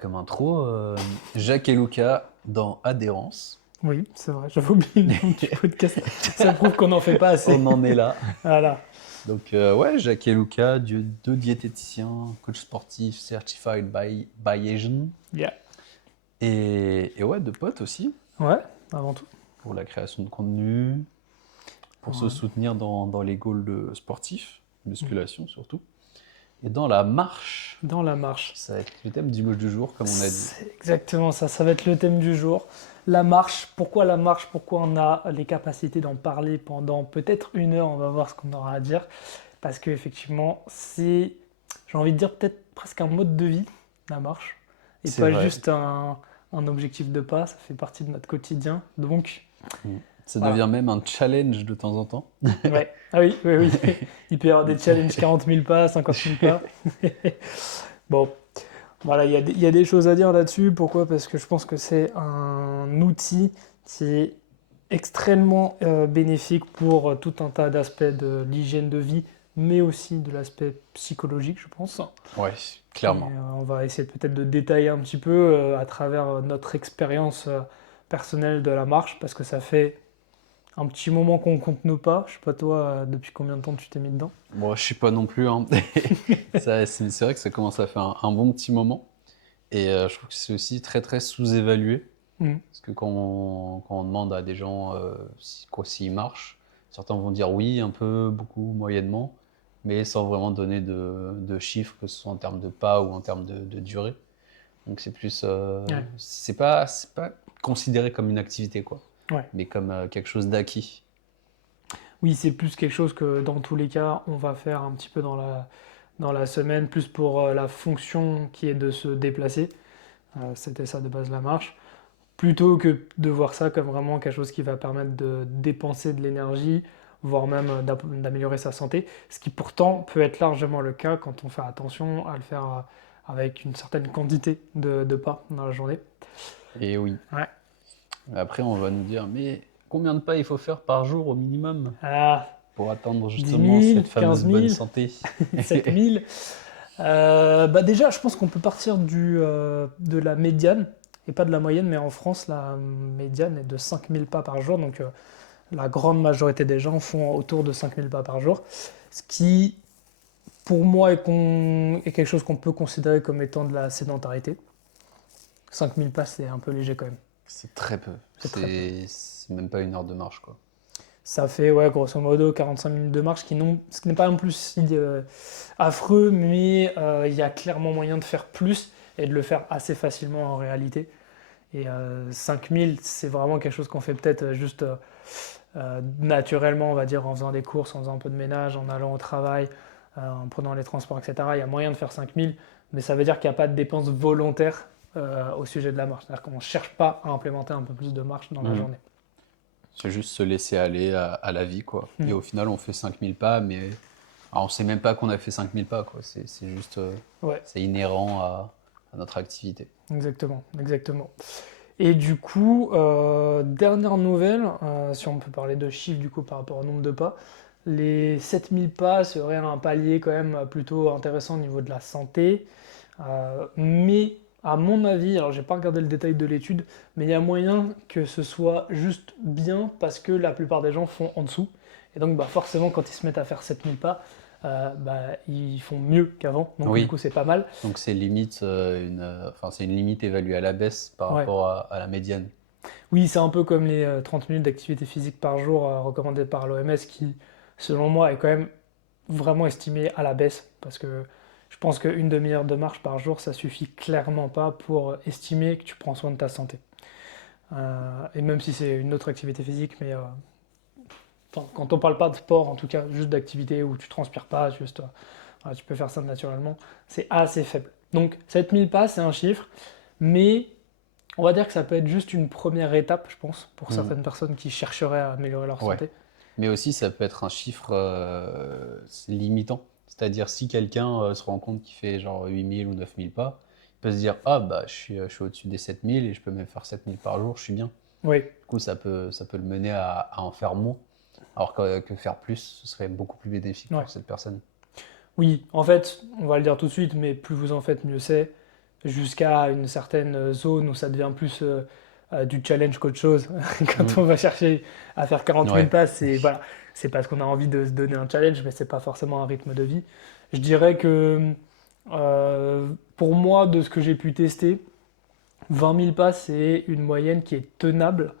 Comme intro, Jacques et Lucas dans Adhérence. Oui, c'est vrai, j'avais oublié le nom du podcast. Ça prouve qu'on n'en fait pas assez. On en est là. Voilà. Donc, ouais, Jacques et Lucas, deux diététiciens, coach sportif, certified by Asian. Yeah. Et ouais, deux potes aussi, Ouais, avant tout. pour la création de contenu, pour se Ouais. soutenir dans les goals sportifs, Mm. musculation surtout. Et dans la marche, Dans la marche. ça va être le thème du mot du jour, comme on a dit. C'est exactement ça, ça va être le thème du jour. La marche, pourquoi on a les capacités d'en parler pendant peut-être 1 heure, on va voir ce qu'on aura à dire. Parce qu'effectivement, c'est, j'ai envie de dire peut-être presque un mode de vie, la marche. Et C'est pas vrai. juste un objectif de pas, ça fait partie de notre quotidien. Donc, Mm. Ça voilà. devient même un challenge de temps en temps. Ouais. Ah oui, oui, oui. Il peut y avoir des challenges 40 000 pas, 50 000 pas. Bon, voilà, il y a des choses à dire là-dessus. Pourquoi? Parce que je pense que c'est un outil qui est extrêmement bénéfique pour tout un tas d'aspects de l'hygiène de vie, mais aussi de l'aspect psychologique, je pense. Ouais, Et clairement. on va essayer peut-être de détailler un petit peu à travers notre expérience personnelle de la marche, parce que ça fait un petit moment qu'on compte nos pas. Je sais pas toi, depuis combien de temps tu t'es mis dedans? Bon, je sais pas non plus, hein. C'est vrai que ça commence à faire un bon petit moment. Et je trouve que c'est aussi très très sous-évalué. Mm. Parce que quand on demande à des gens s'ils marchent, certains vont dire oui, un peu, beaucoup, moyennement, mais sans vraiment donner de chiffres, que ce soit en termes de pas ou en termes de durée. Donc c'est plus. Ouais. C'est pas considéré comme une activité, quoi, Ouais. mais comme quelque chose d'acquis. Oui, c'est plus quelque chose que dans tous les cas, on va faire un petit peu dans la semaine, plus pour la fonction qui est de se déplacer. C'était ça de base la marche. Plutôt que de voir ça comme vraiment quelque chose qui va permettre de dépenser de l'énergie, voire même d'améliorer sa santé. Ce qui pourtant peut être largement le cas quand on fait attention à le faire avec une certaine quantité de pas dans la journée. Et oui. Ouais. Après, on va nous dire, mais combien de pas il faut faire par jour au minimum Ah, pour atteindre 10 justement 000, cette 15 fameuse bonne 000, santé? 7 000. Bah déjà, je pense qu'on peut partir de la médiane, et pas de la moyenne, mais en France, la médiane est de 5 000 pas par jour, donc la grande majorité des gens font autour de 5 000 pas par jour, ce qui, pour moi, est quelque chose qu'on peut considérer comme étant de la sédentarité. 5 000 pas, c'est un peu léger quand même, C'est très peu. c'est très peu. C'est même pas 1 heure de marche, quoi. Ça fait, ouais, grosso modo, 45 minutes de marche, ce qui n'est pas non plus si affreux, mais il y a clairement moyen de faire plus et de le faire assez facilement en réalité. Et 5000, c'est vraiment quelque chose qu'on fait peut-être juste naturellement, on va dire, en faisant des courses, en faisant un peu de ménage, en allant au travail, en prenant les transports, etc. Il y a moyen de faire 5000, mais ça veut dire qu'il n'y a pas de dépenses volontaires au sujet de la marche. C'est-à-dire qu'on ne cherche pas à implémenter un peu plus de marche dans la Mhm. journée. C'est juste se laisser aller à la vie, quoi. Et Hmm. au final, on fait 5000 pas, mais alors, on sait même pas qu'on a fait 5000 pas, quoi. C'est juste, Ouais, c'est inhérent à notre activité. exactement, exactement. Et du coup, dernière nouvelle, si on peut parler de chiffres du coup par rapport au nombre de pas, les 7000 pas seraient un palier quand même plutôt intéressant au niveau de la santé. Mais à mon avis, alors j'ai pas regardé le détail de l'étude, mais il y a moyen que ce soit juste bien parce que la plupart des gens font en dessous. Et donc bah, forcément quand ils se mettent à faire 7000 pas, bah, ils font mieux qu'avant. Donc du Oui, coup c'est pas mal. donc c'est limite enfin, c'est une limite évaluée à la baisse par Ouais. rapport à la médiane. Oui, c'est un peu comme les 30 minutes d'activité physique par jour recommandées par l'OMS qui, selon moi, est quand même vraiment estimé à la baisse parce que je pense qu'une demi-heure de marche par jour, ça suffit clairement pas pour estimer que tu prends soin de ta santé. Et même si c'est une autre activité physique, mais enfin, quand on parle pas de sport, en tout cas, juste d'activité où tu transpires pas, juste voilà, tu peux faire ça naturellement, c'est assez faible. Donc 7000 pas, c'est un chiffre, mais on va dire que ça peut être juste une première étape, je pense, pour Mhm. certaines personnes qui chercheraient à améliorer leur Ouais. santé. Mais aussi, ça peut être un chiffre limitant. C'est-à-dire, si quelqu'un se rend compte qu'il fait genre 8000 ou 9000 pas, il peut se dire, ah bah je suis au-dessus des 7000 et je peux même faire 7000 par jour, je suis bien. Oui, Du coup, ça peut le mener à en faire moins. Alors que faire plus, ce serait beaucoup plus bénéfique ouais. pour cette personne. Oui, en fait, on va le dire tout de suite, mais plus vous en faites, mieux c'est. jusqu'à une certaine zone où ça devient plus du challenge qu'autre chose. Quand Mm. on va chercher à faire 40 000 Ouais. pas, c'est voilà, c'est parce qu'on a envie de se donner un challenge, mais c'est pas forcément un rythme de vie. Je dirais que euh, pour moi, de ce que j'ai pu tester, 20 000 pas, c'est une moyenne qui est tenable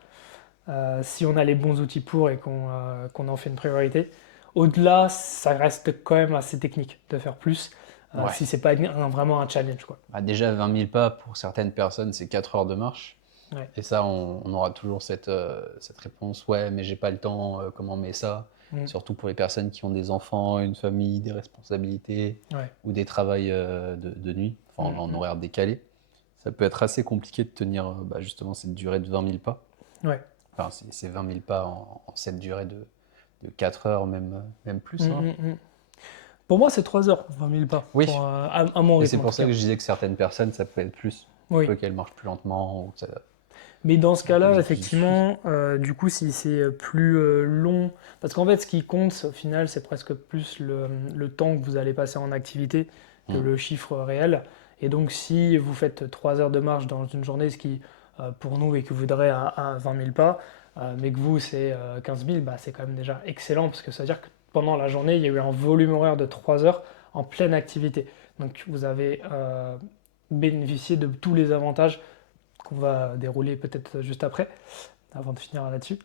si on a les bons outils pour et qu'on en fait une priorité. Au-delà, ça reste quand même assez technique de faire plus Ouais. si c'est pas vraiment un challenge, quoi. Bah, déjà, 20 000 pas, pour certaines personnes, c'est 4 heures de marche. Ouais. Et ça, on aura toujours cette réponse, ouais, mais j'ai pas le temps, comment on met ça? Mm. Surtout pour les personnes qui ont des enfants, une famille, des responsabilités Ouais. ou des travails de nuit, enfin Mm, en mm. horaire décalé. Ça peut être assez compliqué de tenir bah, justement cette durée de 20 000 pas. Ouais. Enfin, c'est 20 000 pas en cette durée de 4 heures, même Mm, plus, hein. mm, mm. Pour moi, c'est 3 heures, 20 000 pas, Oui, à mon et c'est rythme en pour tout ça cas. que je disais que certaines personnes, ça peut être plus. Pour Oui. peu qu'elles marchent plus lentement ou que ça Mais dans ce cas-là, vous suit. effectivement, du coup, si c'est plus long, parce qu'en fait, ce qui compte au final, c'est presque plus le temps que vous allez passer en activité que Mm. le chiffre réel. Et donc, si vous faites 3 heures de marche dans une journée, ce qui, pour nous, équivaudrait à 20 000 pas, mais que vous, c'est 15 000, bah, c'est quand même déjà excellent, parce que ça veut dire que pendant la journée, il y a eu un volume horaire de 3 heures en pleine activité. Donc, vous avez bénéficié de tous les avantages qu'on va dérouler peut-être juste après, avant de finir là-dessus.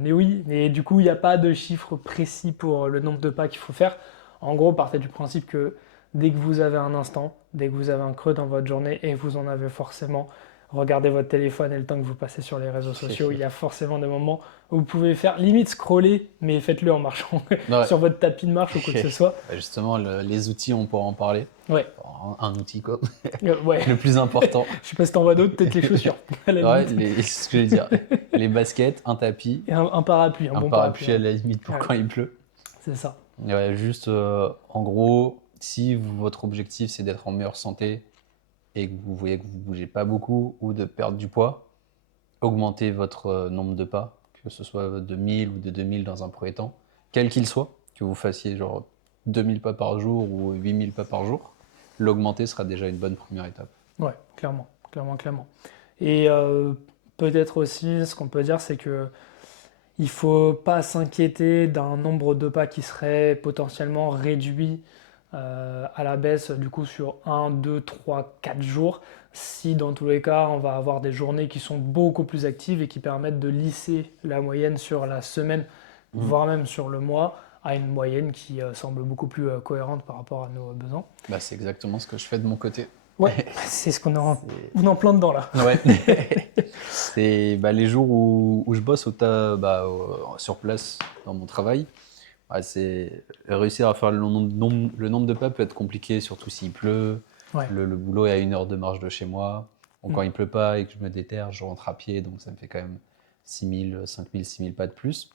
Mais oui, mais du coup, il n'y a pas de chiffre précis pour le nombre de pas qu'il faut faire. En gros, partez du principe que dès que vous avez un instant, dès que vous avez un creux dans votre journée, et vous en avez forcément, regardez votre téléphone et le temps que vous passez sur les réseaux sociaux, il y a forcément des moments où vous pouvez faire limite scroller, mais faites-le en marchant Ouais. sur votre tapis de marche ou quoi que ce soit. Bah, justement, les outils, on pourra en parler. Ouais, Un outil, quoi. ouais. Le plus important. Je sais pas si t'en vois d'autres, peut-être les chaussures, à la Ouais, limite. c'est ce que je veux dire. Les baskets, un tapis, Et un parapluie, un un bon parapluie, parapluie à ouais. la limite pour Ouais, quand il pleut. c'est ça. Ouais, juste, en gros, si votre objectif c'est d'être en meilleure santé et que vous voyez que vous bougez pas beaucoup ou de perdre du poids, augmentez votre nombre de pas, que ce soit de 1000 ou de 2000 dans un premier temps, quel qu'il soit, que vous fassiez genre 2000 pas par jour ou 8000 pas par jour, l'augmenter sera déjà une bonne première étape. Ouais, clairement, clairement, clairement. Et peut-être aussi, ce qu'on peut dire, c'est que il faut pas s'inquiéter d'un nombre de pas qui serait potentiellement réduit à la baisse, du coup, sur 1, 2, 3, 4 jours, si dans tous les cas, on va avoir des journées qui sont beaucoup plus actives et qui permettent de lisser la moyenne sur la semaine, Mm. voire même sur le mois, à une moyenne qui semble beaucoup plus cohérente par rapport à nos besoins. Bah, c'est exactement ce que je fais de mon côté. Ouais, c'est ce qu'on est C'est- on est en plein dedans là. Ouais. C'est bah, les jours où je bosse sur place dans mon travail. Ouais, c'est réussir à faire le nombre de pas peut être compliqué, surtout s'il pleut. Ouais. Le boulot est à 1 heure de marche de chez moi. Bon, Mm. quand il pleut pas et que je me déterre, je rentre à pied, donc ça me fait quand même 6000, 5000, 6000 pas de plus.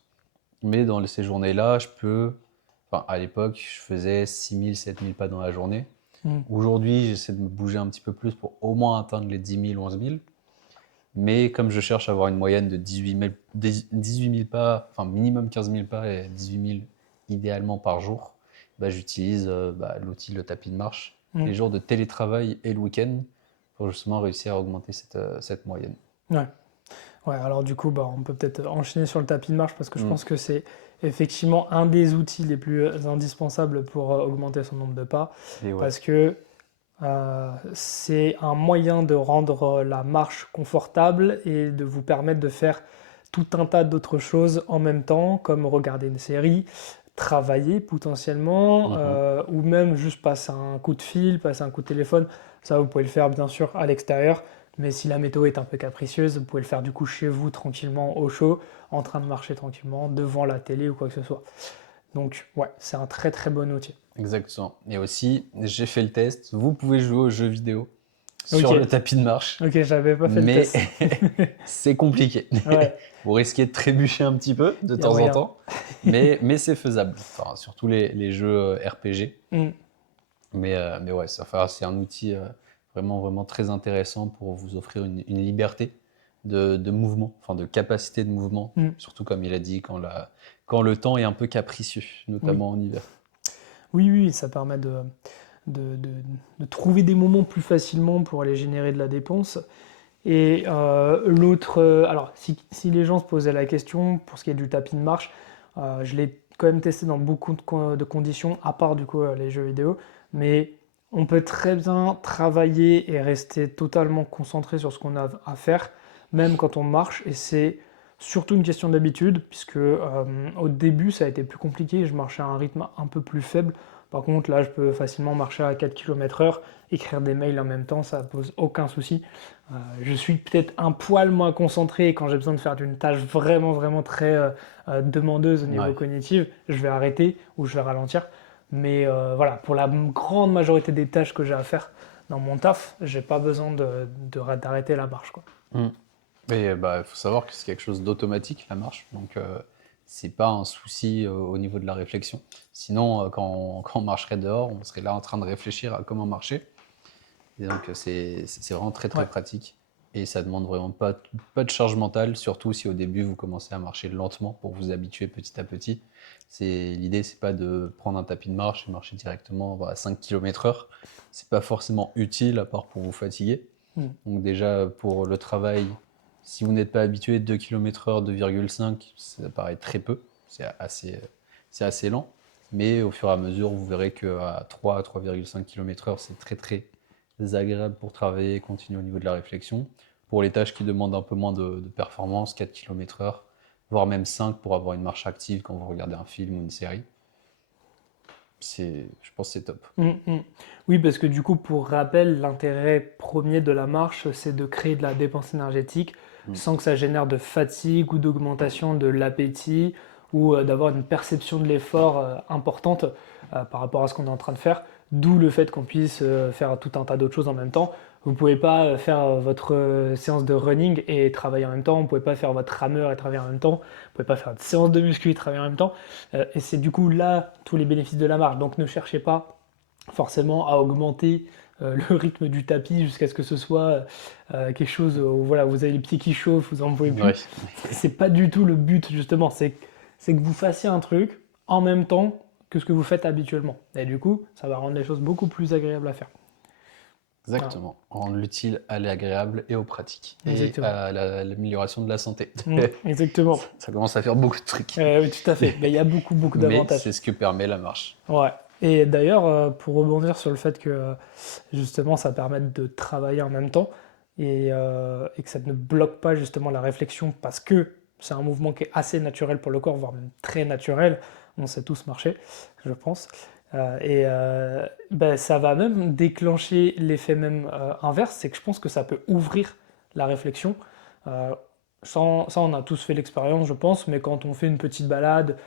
Mais dans ces journées-là, enfin, à l'époque, je faisais 6000, 7000 pas dans la journée. Mm. Aujourd'hui, j'essaie de me bouger un petit peu plus pour au moins atteindre les 10 000, 11 000. Mais comme je cherche à avoir une moyenne de 18 000 pas, enfin minimum 15 000 pas et 18 000 idéalement par jour, bah, j'utilise l'outil, le tapis de marche, Mm. les jours de télétravail et le week-end pour justement réussir à augmenter cette moyenne. Ouais. Ouais, alors du coup, bah, on peut peut-être enchaîner sur le tapis de marche parce que je Mm. pense que c'est effectivement un des outils les plus indispensables pour augmenter son nombre de pas Et ouais. parce que c'est un moyen de rendre la marche confortable et de vous permettre de faire tout un tas d'autres choses en même temps, comme regarder une série, travailler potentiellement, Mhm. ou même juste passer un coup de fil, passer un coup de téléphone. Ça, vous pouvez le faire bien sûr à l'extérieur, mais si la météo est un peu capricieuse, vous pouvez le faire du coup chez vous tranquillement au chaud, en train de marcher tranquillement devant la télé ou quoi que ce soit. Donc ouais, c'est un très très bon outil. Exactement. Et aussi, j'ai fait le test, vous pouvez jouer aux jeux vidéo Ok, sur le tapis de marche, ok, j'avais pas fait le mais test. c'est compliqué. Ouais, Vous risquez de trébucher un petit peu de il y a temps en moyen. temps, mais c'est faisable. Enfin, surtout les jeux RPG. Mm. Mais ouais, c'est un outil vraiment, vraiment très intéressant pour vous offrir une liberté de mouvement, enfin de capacité de mouvement. Mm. Surtout comme il a dit, quand le temps est un peu capricieux, Oui. notamment en hiver. Oui, oui, ça permet de trouver des moments plus facilement pour aller générer de la dépense. Et l'autre, alors si les gens se posaient la question pour ce qui est du tapis de marche, je l'ai quand même testé dans beaucoup de conditions, à part du coup les jeux vidéo, mais on peut très bien travailler et rester totalement concentré sur ce qu'on a à faire, même quand on marche, et c'est surtout une question d'habitude, puisque au début ça a été plus compliqué, je marchais à un rythme un peu plus faible. Par contre, là, je peux facilement marcher à 4 km/h, écrire des mails en même temps, ça pose aucun souci. Je suis peut-être un poil moins concentré quand j'ai besoin de faire une tâche vraiment, vraiment très demandeuse au niveau Ouais. cognitif. Je vais arrêter ou je vais ralentir. Mais voilà, pour la grande majorité des tâches que j'ai à faire dans mon taf, j'ai pas besoin d'arrêter la marche, quoi. Mm. Et bah, il faut savoir que c'est quelque chose d'automatique, la marche. Donc, c'est pas un souci au niveau de la réflexion. Sinon, quand on marcherait dehors, on serait là en train de réfléchir à comment marcher. Et donc, c'est vraiment très, très Ouais. pratique. Et ça demande vraiment pas de charge mentale, surtout si au début, vous commencez à marcher lentement pour vous habituer petit à petit. L'idée, c'est pas de prendre un tapis de marche et marcher directement à 5 km/h. C'est pas forcément utile, à part pour vous fatiguer. Mm. Donc déjà, pour le travail, si vous n'êtes pas habitué, 2 km/h, 2,5, ça paraît très peu. C'est assez lent. Mais au fur et à mesure, vous verrez qu'à 3, 3,5 km/h, c'est très très agréable pour travailler et continuer au niveau de la réflexion. Pour les tâches qui demandent un peu moins de performance, 4 km/h, voire même 5 pour avoir une marche active quand vous regardez un film ou une série, je pense que c'est top. Mm, mm. Oui, parce que du coup, pour rappel, l'intérêt premier de la marche, c'est de créer de la dépense énergétique Mm. sans que ça génère de fatigue ou d'augmentation de l'appétit ou d'avoir une perception de l'effort importante par rapport à ce qu'on est en train de faire. D'où le fait qu'on puisse faire tout un tas d'autres choses en même temps. Vous ne pouvez pas faire votre séance de running et travailler en même temps. Vous ne pouvez pas faire votre rameur et travailler en même temps. Vous ne pouvez pas faire une séance de muscu et travailler en même temps. Et c'est du coup là tous les bénéfices de la marche. Donc ne cherchez pas forcément à augmenter le rythme du tapis jusqu'à ce que ce soit quelque chose où voilà, vous avez les pieds qui chauffent, vous en pouvez Ouais. plus. C'est pas du tout le but justement, c'est que vous fassiez un truc en même temps que ce que vous faites habituellement. Et du coup, ça va rendre les choses beaucoup plus agréables à faire. Voilà. Exactement. Rendre l'utile à l'agréable et aux pratiques. Et Exactement. à l'amélioration de la santé. Exactement. Ça commence à faire beaucoup de trucs. Oui, tout à fait. Mais il y a beaucoup, beaucoup Mais d'avantages. c'est ce que permet la marche. Ouais. Et d'ailleurs, pour rebondir sur le fait que justement ça permette de travailler en même temps et que ça ne bloque pas justement la réflexion parce que c'est un mouvement qui est assez naturel pour le corps, voire même très naturel. On sait tous marcher, je pense. Ben, ça va même déclencher l'effet même inverse, c'est que je pense que ça peut ouvrir la réflexion. Euh, ça, on a tous fait l'expérience, je pense, mais quand on fait une petite balade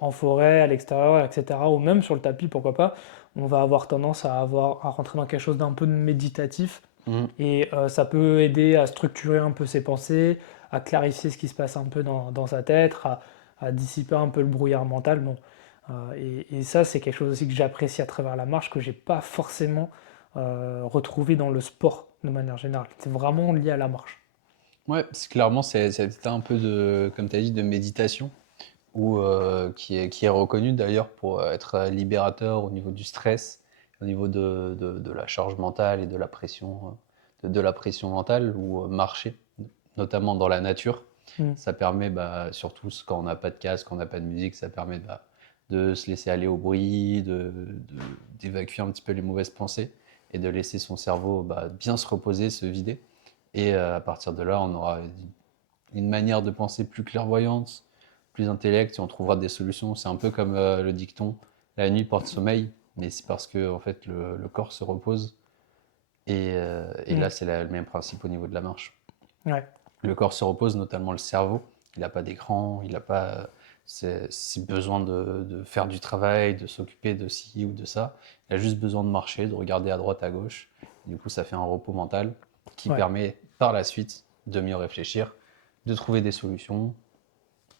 en forêt, à l'extérieur, etc., ou même sur le tapis, pourquoi pas, on va avoir tendance à rentrer dans quelque chose d'un peu méditatif. Mm. Et ça peut aider à structurer un peu ses pensées, à clarifier ce qui se passe un peu dans sa tête, à dissiper un peu le brouillard mental. Bon. Et ça, c'est quelque chose aussi que j'apprécie à travers la marche, que j'ai pas forcément retrouvé dans le sport de manière générale. C'est vraiment lié à la marche. Ouais, clairement, c'est un peu de, comme tu as dit, de méditation, ou qui est reconnu d'ailleurs pour être libérateur au niveau du stress, au niveau de la charge mentale et de la pression mentale, ou marcher, notamment dans la nature. Mm. Ça permet, bah, surtout quand on n'a pas de casque, quand on n'a pas de musique, ça permet bah, de se laisser aller au bruit, d'évacuer un petit peu les mauvaises pensées et de laisser son cerveau bah, bien se reposer, se vider. Et à partir de là, on aura une manière de penser plus clairvoyante, plus intellecte, et on trouvera des solutions. C'est un peu comme le dicton, la nuit porte sommeil, mais c'est parce que en fait, le corps se repose. Et Mm. là, c'est le même principe au niveau de la marche. Ouais. Le corps se repose, notamment le cerveau. Il n'a pas d'écran, il n'a pas besoin de faire du travail, de s'occuper de ci ou de ça. Il a juste besoin de marcher, de regarder à droite, à gauche. Du coup, ça fait un repos mental qui Ouais. permet par la suite de mieux réfléchir, de trouver des solutions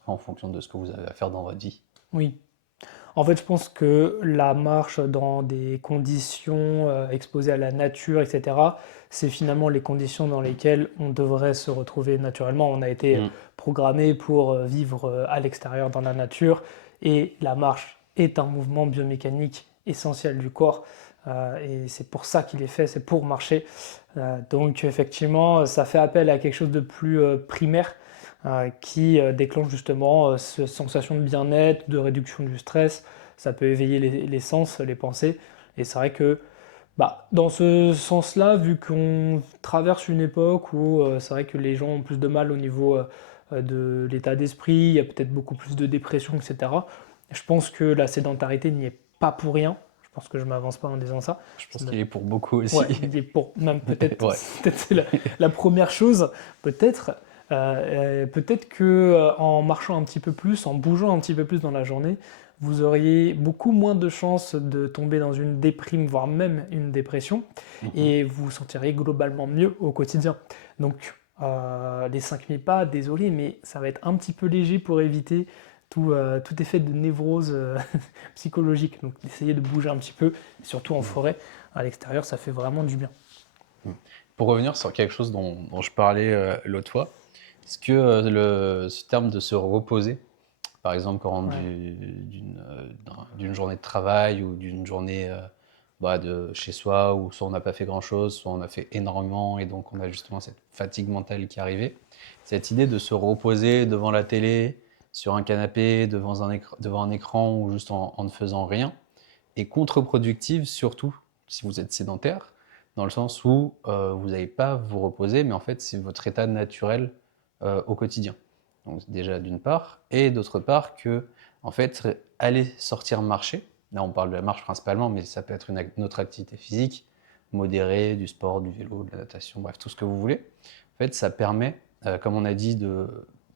en fonction de ce que vous avez à faire dans votre vie. Oui. En fait, je pense que la marche dans des conditions exposées à la nature, etc., c'est finalement les conditions dans lesquelles on devrait se retrouver naturellement. On a été Mm. programmé pour vivre à l'extérieur dans la nature et la marche est un mouvement biomécanique essentiel du corps. et c'est pour ça qu'il est fait, c'est pour marcher. Donc effectivement, ça fait appel à quelque chose de plus primaire qui déclenche justement cette sensation de bien-être, de réduction du stress. Ça peut éveiller les sens, les pensées. Et c'est vrai que dans ce sens-là, vu qu'on traverse une époque où c'est vrai que les gens ont plus de mal au niveau de l'état d'esprit, il y a peut-être beaucoup plus de dépression, etc. Je pense que la sédentarité n'y est pas pour rien. Je pense que je m'avance pas en disant ça. Je pense qu'il est pour beaucoup Ouais, aussi. il est pour même peut-être, Ouais. peut-être c'est la première chose, peut-être. Peut-être que en marchant un petit peu plus, en bougeant un petit peu plus dans la journée, vous auriez beaucoup moins de chances de tomber dans une déprime, voire même une dépression, Mhm. et vous vous sentirez globalement mieux au quotidien. Donc, les 5000 pas, désolé, mais ça va être un petit peu léger pour éviter tout effet de névrose psychologique. Donc, essayez de bouger un petit peu, surtout en Mhm. forêt, à l'extérieur, ça fait vraiment du bien. Mhm. Pour revenir sur quelque chose dont je parlais l'autre fois, est-ce que ce terme de se reposer, par exemple, quand on rentre Ouais. d'une journée de travail ou d'une journée de chez soi où soit on n'a pas fait grand-chose, soit on a fait énormément et donc on a justement cette fatigue mentale qui est arrivée. Cette idée de se reposer devant la télé, sur un canapé, devant un écran ou juste en ne faisant rien, est contre-productive, surtout si vous êtes sédentaire, dans le sens où vous n'allez pas vous reposer, mais en fait c'est votre état naturel au quotidien. Donc déjà d'une part, et d'autre part que en fait aller sortir marcher, là on parle de la marche principalement, mais ça peut être une autre activité physique, modérée, du sport, du vélo, de la natation, bref tout ce que vous voulez. En fait ça permet, comme on a dit,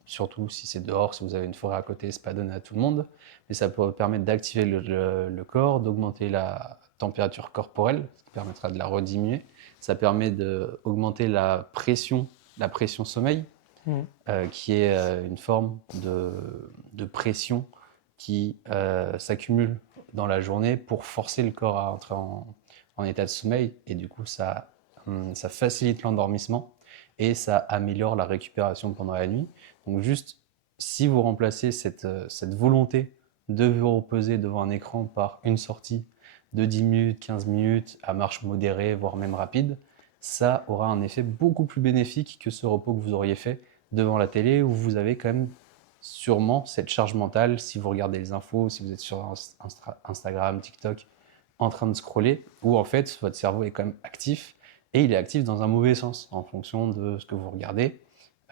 surtout si c'est dehors, si vous avez une forêt à côté, c'est pas donné à tout le monde, mais ça peut permettre d'activer le corps, d'augmenter la température corporelle, ce qui permettra de la rediminuer. Ça permet d'augmenter la pression sommeil, Mm. qui est une forme de pression qui s'accumule dans la journée pour forcer le corps à entrer en état de sommeil. Et du coup, ça facilite l'endormissement et ça améliore la récupération pendant la nuit. Donc juste, si vous remplacez cette volonté de vous reposer devant un écran par une sortie de 10 minutes, 15 minutes à marche modérée, voire même rapide, ça aura un effet beaucoup plus bénéfique que ce repos que vous auriez fait devant la télé où vous avez quand même sûrement cette charge mentale si vous regardez les infos, si vous êtes sur Instagram, TikTok, en train de scroller, où en fait votre cerveau est quand même actif et il est actif dans un mauvais sens en fonction de ce que vous regardez.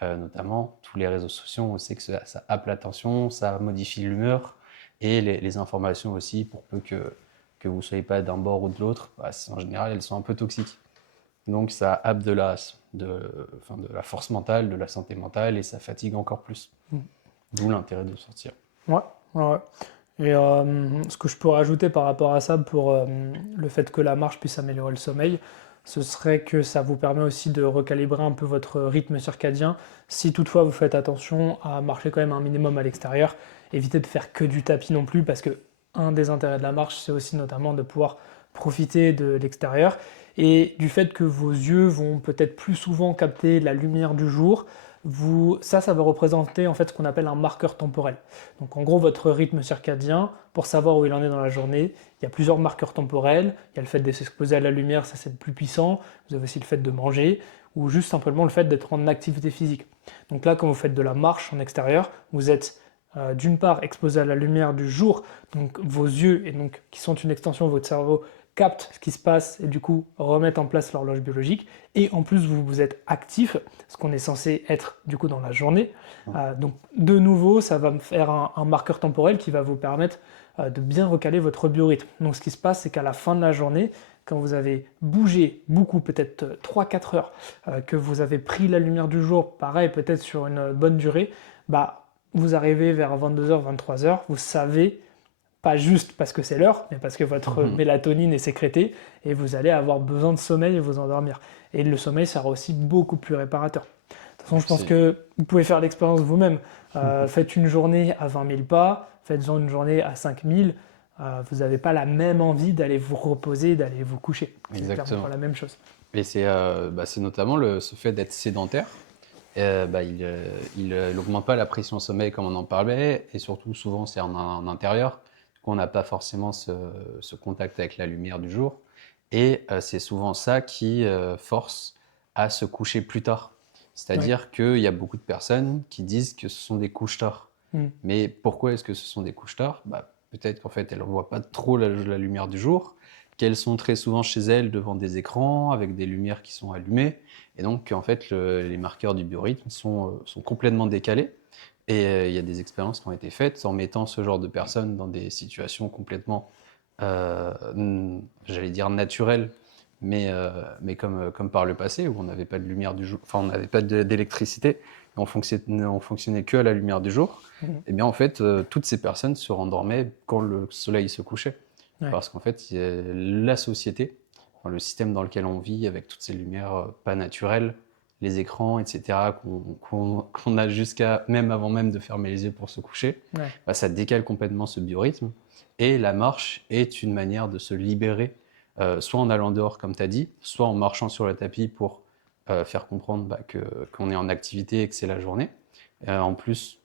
Notamment tous les réseaux sociaux, on sait que ça happe l'attention, ça modifie l'humeur et les informations aussi, pour peu que vous ne soyez pas d'un bord ou de l'autre, en général elles sont un peu toxiques. Donc ça happe de la force mentale, de la santé mentale et ça fatigue encore plus. Mm. D'où l'intérêt de sortir. Ouais, ouais, ouais. Et ce que je pourrais ajouter par rapport à ça, pour le fait que la marche puisse améliorer le sommeil, ce serait que ça vous permet aussi de recalibrer un peu votre rythme circadien. Si toutefois vous faites attention à marcher quand même un minimum à l'extérieur, évitez de faire que du tapis non plus, parce que un des intérêts de la marche, c'est aussi notamment de pouvoir profiter de l'extérieur et du fait que vos yeux vont peut-être plus souvent capter la lumière du jour. Ça va représenter en fait ce qu'on appelle un marqueur temporel. Donc en gros, votre rythme circadien, pour savoir où il en est dans la journée, il y a plusieurs marqueurs temporels. Il y a le fait de s'exposer à la lumière, ça c'est le plus puissant. Vous avez aussi le fait de manger, ou juste simplement le fait d'être en activité physique. Donc là, quand vous faites de la marche en extérieur, vous êtes d'une part exposé à la lumière du jour, donc vos yeux, et donc qui sont une extension de votre cerveau, captent ce qui se passe et du coup remettent en place l'horloge biologique. Et en plus, vous êtes actif, ce qu'on est censé être du coup dans la journée. Donc de nouveau, ça va me faire un marqueur temporel qui va vous permettre de bien recaler votre biorhythme. Donc ce qui se passe, c'est qu'à la fin de la journée, quand vous avez bougé beaucoup, peut-être 3-4 heures, que vous avez pris la lumière du jour, pareil, peut-être sur une bonne durée, vous arrivez vers 22 h, 23 h, vous savez, pas juste parce que c'est l'heure, mais parce que votre mélatonine est sécrétée et vous allez avoir besoin de sommeil et vous endormir. Et le sommeil sera aussi beaucoup plus réparateur. De toute façon, je pense C'est... que vous pouvez faire l'expérience vous-même. Faites une journée à 20 000 pas, faites-en une journée à 5 000. Vous n'avez pas la même envie d'aller vous reposer, d'aller vous coucher. C'est clairement pas Exactement. la même chose. Et c'est notamment ce fait d'être sédentaire. Il n'augmente pas la pression au sommeil comme on en parlait, et surtout souvent c'est en intérieur, qu'on n'a pas forcément ce contact avec la lumière du jour. Et c'est souvent ça qui force à se coucher plus tard. Ouais. C'est-à-dire qu'il y a beaucoup de personnes qui disent que ce sont des couches tard. Mm. Mais pourquoi est-ce que ce sont des couches tard? Peut-être qu'en fait, elles ne voient pas trop la lumière du jour, qu'elles sont très souvent chez elles devant des écrans avec des lumières qui sont allumées. Et donc, en fait, les marqueurs du biorhythme sont complètement décalés. Et il y a des expériences qui ont été faites en mettant ce genre de personnes dans des situations complètement, j'allais dire naturelles, mais comme par le passé, où on n'avait pas de lumière du jour, enfin on n'avait pas d'électricité, et on fonctionnait que à la lumière du jour. Mhm. Et bien en fait, toutes ces personnes se rendormaient quand le soleil se couchait. Ouais. Parce qu'en fait, la société, enfin, le système dans lequel on vit, avec toutes ces lumières pas naturelles, les écrans, etc., qu'on a jusqu'à même avant même de fermer les yeux pour se coucher, Ouais. ça décale complètement ce biorhythme. Et la marche est une manière de se libérer, soit en allant dehors, comme tu as dit, soit en marchant sur le tapis pour faire comprendre qu'on est en activité et que c'est la journée. En plus,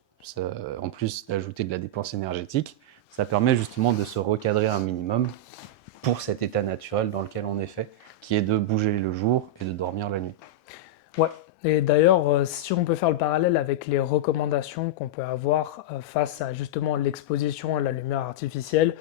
en plus d'ajouter de la dépense énergétique, ça permet justement de se recadrer un minimum pour cet état naturel dans lequel on est fait, qui est de bouger le jour et de dormir la nuit. Ouais. Et d'ailleurs, si on peut faire le parallèle avec les recommandations qu'on peut avoir face à justement l'exposition à la lumière artificielle,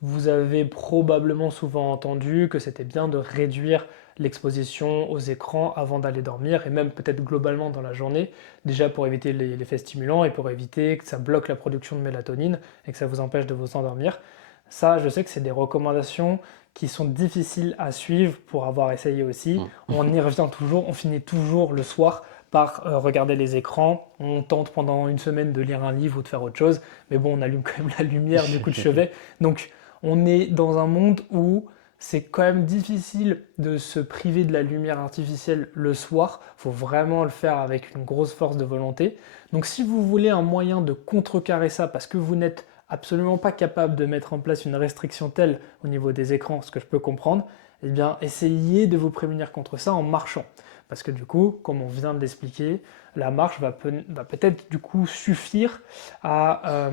vous avez probablement souvent entendu que c'était bien de réduire l'exposition aux écrans avant d'aller dormir et même peut-être globalement dans la journée, déjà pour éviter l'effet stimulant et pour éviter que ça bloque la production de mélatonine et que ça vous empêche de vous endormir. Ça, je sais que c'est des recommandations qui sont difficiles à suivre pour avoir essayé aussi. Mm. On y revient toujours, on finit toujours le soir par regarder les écrans. On tente pendant une semaine de lire un livre ou de faire autre chose, mais bon, on allume quand même la lumière du coup de chevet. Donc, on est dans un monde où c'est quand même difficile de se priver de la lumière artificielle le soir. Il faut vraiment le faire avec une grosse force de volonté. Donc si vous voulez un moyen de contrecarrer ça parce que vous n'êtes absolument pas capable de mettre en place une restriction telle au niveau des écrans, ce que je peux comprendre, eh bien essayez de vous prémunir contre ça en marchant. Parce que du coup, comme on vient de l'expliquer, la marche va peut-être du coup suffire à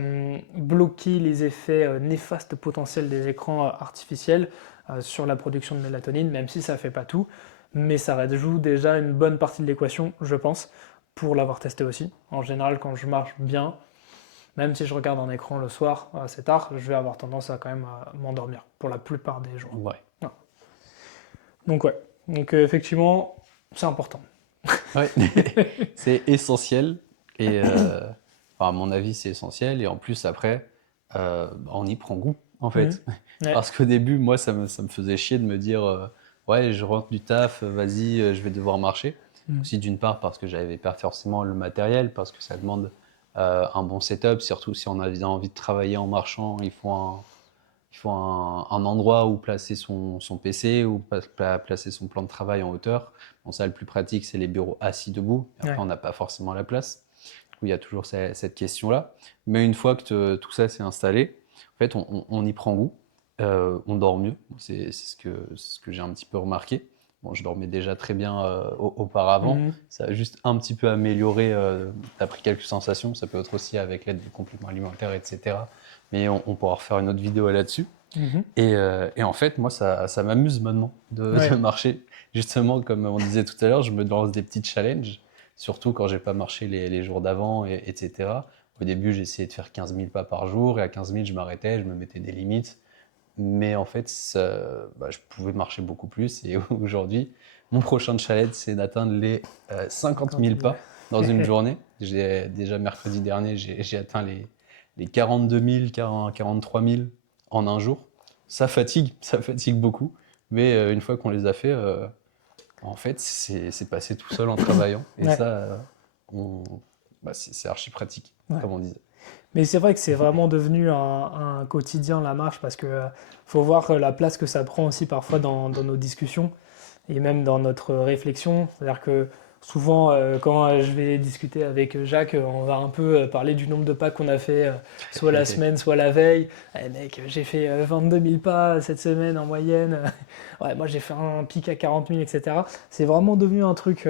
bloquer les effets néfastes potentiels des écrans artificiels sur la production de mélatonine, même si ça ne fait pas tout. Mais ça résout déjà une bonne partie de l'équation, je pense, pour l'avoir testé aussi. En général, quand je marche bien, même si je regarde un écran le soir assez tard, je vais avoir tendance à quand même à m'endormir pour la plupart des jours. Ouais. Ouais. Donc ouais, donc effectivement, c'est important. Ouais. C'est essentiel. Et à mon avis, c'est essentiel. Et en plus, après, on y prend goût, en Mmh. fait. Ouais. Parce qu'au début, moi, ça me faisait chier de me dire ouais, je rentre du taf, vas-y, je vais devoir marcher. Mmh. Aussi, d'une part, parce que j'avais pas forcément le matériel, parce que ça demande un bon setup, surtout si on a envie de travailler en marchant, il faut un endroit où placer son PC ou placer son plan de travail en hauteur. Bon, ça, le plus pratique, c'est les bureaux assis debout. Après, Ouais. on n'a pas forcément la place. Du coup, il y a toujours cette question-là. Mais une fois que tout ça s'est installé, en fait, on y prend goût. On dort mieux. C'est ce que j'ai un petit peu remarqué. Bon, je dormais déjà très bien auparavant. Mmh. Ça a juste un petit peu amélioré. Tu as pris quelques sensations. Ça peut être aussi avec l'aide du complément alimentaire, etc. Mais on pourra refaire une autre vidéo là-dessus. Mmh. Et en fait, moi, ça m'amuse maintenant de, Ouais. de marcher. Justement, comme on disait tout à l'heure, je me lance des petits challenges, surtout quand j'ai pas marché les jours d'avant, etc. Au début, j'essayais de faire 15 000 pas par jour, et à 15 000, je m'arrêtais, je me mettais des limites. Mais en fait, je pouvais marcher beaucoup plus. Et aujourd'hui, mon prochain challenge, c'est d'atteindre les 50 000 pas dans une journée. Déjà mercredi dernier, j'ai atteint les 42 000, 43 000 en un jour. Ça fatigue beaucoup. Mais une fois qu'on les a fait, en fait, c'est passé tout seul en travaillant. Et Ouais. ça, on- c'est archi pratique, Ouais. comme on disait. Mais c'est vrai que c'est vraiment devenu un quotidien la marche parce que faut voir la place que ça prend aussi parfois dans nos discussions et même dans notre réflexion. C'est-à-dire que souvent, quand je vais discuter avec Jacques, on va un peu parler du nombre de pas qu'on a fait, soit la semaine, soit la veille. Eh, mec, j'ai fait 22 000 pas cette semaine en moyenne. Ouais, moi, j'ai fait un pic à 40 000, etc. C'est vraiment devenu un truc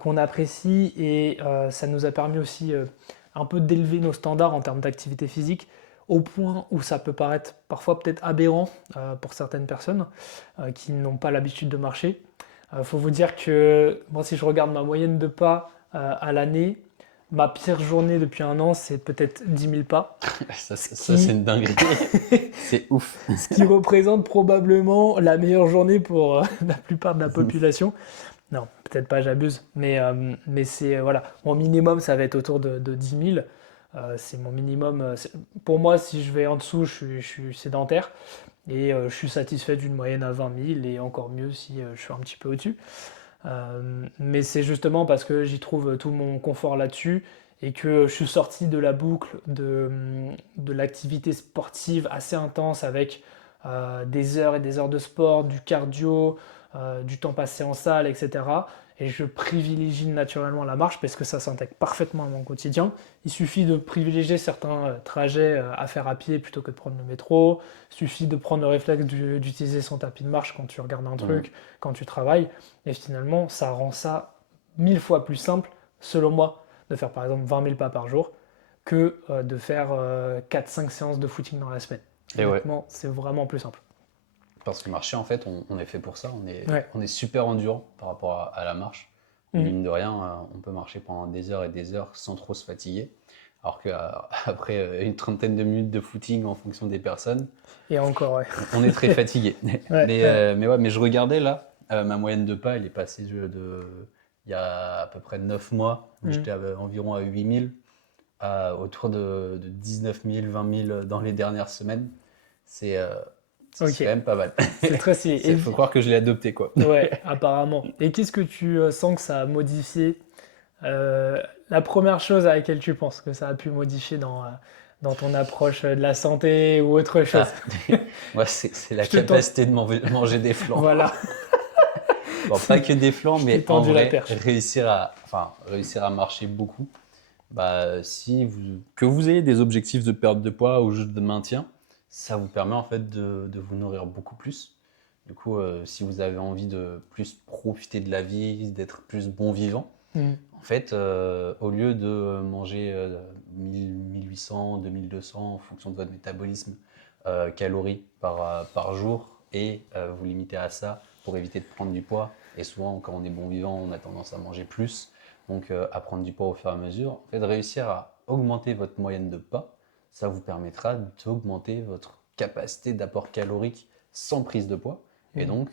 qu'on apprécie et ça nous a permis aussi un peu d'élever nos standards en termes d'activité physique. au point où ça peut paraître parfois peut-être aberrant pour certaines personnes qui n'ont pas l'habitude de marcher. Faut vous dire que moi, si je regarde ma moyenne de pas à l'année, ma pire journée depuis un an, c'est peut-être 10 000 pas, ce Ça, c'est qui, une dinguerie. C'est ouf. ce qui représente probablement la meilleure journée pour la plupart de la population. Non, peut-être pas, j'abuse, mais c'est voilà, mon minimum, ça va être autour de 10 000. C'est mon minimum. Pour moi, si je vais en dessous, je suis sédentaire et je suis satisfait d'une moyenne à 20 000 et encore mieux si je suis un petit peu au-dessus. Mais c'est justement parce que j'y trouve tout mon confort là-dessus et que je suis sorti de la boucle de l'activité sportive assez intense avec des heures et des heures de sport, du cardio, du temps passé en salle, etc. Et je privilégie naturellement la marche parce que ça s'intègre parfaitement à mon quotidien. Il suffit de privilégier certains trajets à faire à pied plutôt que de prendre le métro. Il suffit de prendre le réflexe d'utiliser son tapis de marche quand tu regardes un Mhm. truc, quand tu travailles. Et finalement, ça rend ça 1000 fois plus simple, selon moi, de faire par exemple 20 000 pas par jour que de faire 4-5 séances de footing dans la semaine. Et ouais, Honnêtement, c'est vraiment plus simple. parce que marcher, en fait, on est fait pour ça. Ouais. On est super endurant par rapport à la marche. Mm. Mine de rien, on peut marcher pendant des heures et des heures sans trop se fatiguer. Alors qu'après une trentaine de minutes de footing en fonction des personnes, Et encore, ouais. on est très fatigué. Ouais, ouais. Mais ouais, mais je regardais là, ma moyenne de pas, elle est passée il y a à peu près 9 mois, où Mm. j'étais environ à 8 000, à autour de 19 000, 20 000 dans les dernières semaines. C'est euh, c'est Ok, quand même pas mal. c'est très stylé. Il faut croire que je l'ai adopté, quoi. Ouais, apparemment. Et qu'est-ce que tu sens que ça a modifié la première chose à laquelle tu penses que ça a pu modifier dans ton approche de la santé ou autre chose? Ah, moi, c'est la Je te tends. capacité de manger des flancs. Voilà, Bon, pas que des flancs, je t'ai mais en tendu la vrai, perche. réussir à marcher beaucoup. Bah, que vous ayez des objectifs de perte de poids ou juste de maintien, ça vous permet en fait de vous nourrir beaucoup plus. Du coup, si vous avez envie de plus profiter de la vie, d'être plus bon vivant, Mm. en fait, au lieu de manger 1000, 1800, 2200 en fonction de votre métabolisme calories par jour et vous limiter à ça pour éviter de prendre du poids. Et souvent, quand on est bon vivant, on a tendance à manger plus, donc à prendre du poids au fur et à mesure. En fait, réussir à augmenter votre moyenne de pas, ça vous permettra d'augmenter votre capacité d'apport calorique sans prise de poids et Mm. donc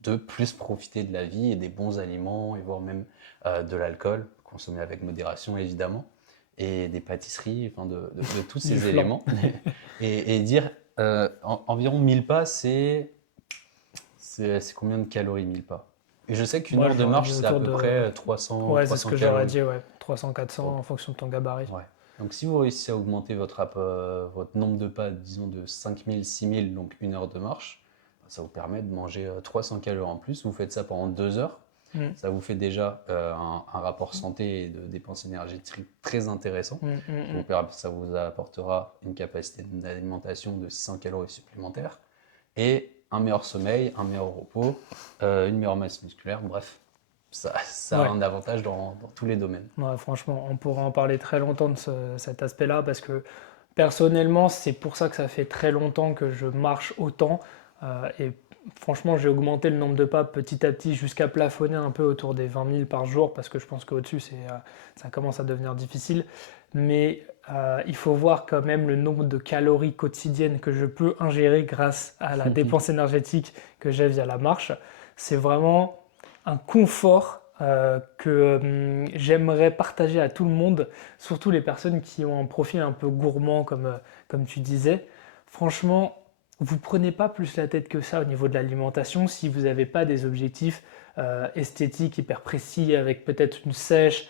de plus profiter de la vie et des bons aliments et voire même de l'alcool, consommé avec modération évidemment, et des pâtisseries, enfin de tous Du ces flan. éléments. Et dire environ 1000 pas, c'est combien de calories 1000 pas? Et je sais qu'une Moi, heure de j'aurais marche, dit c'est à autour peu de. près 300, Ouais, c'est ce 300 que j'aurais calories. dit, ouais. 300-400 Donc, en fonction de ton gabarit. ouais. Donc si vous réussissez à augmenter votre nombre de pas, disons de 5000, 6000, donc une heure de marche, ça vous permet de manger 300 calories en plus. Vous faites ça pendant 2 heures. Mm. Ça vous fait déjà un rapport santé et de dépenses énergétiques très intéressant. Mm, mm, mm. Ça vous apportera une capacité d'alimentation de 600 calories supplémentaires et un meilleur sommeil, un meilleur repos, une meilleure masse musculaire. Bref, ça a Ouais. un avantage dans tous les domaines. Ouais, franchement, on pourrait en parler très longtemps de cet aspect-là parce que personnellement, c'est pour ça que ça fait très longtemps que je marche autant. Et franchement, j'ai augmenté le nombre de pas petit à petit jusqu'à plafonner un peu autour des 20 000 par jour parce que je pense qu'au-dessus, ça commence à devenir difficile. Mais il faut voir quand même le nombre de calories quotidiennes que je peux ingérer grâce à la dépense énergétique que j'ai via la marche. C'est vraiment un confort que j'aimerais partager à tout le monde, surtout les personnes qui ont un profil un peu gourmand, comme tu disais. Franchement, vous prenez pas plus la tête que ça au niveau de l'alimentation si vous n'avez pas des objectifs esthétiques hyper précis avec peut-être une sèche,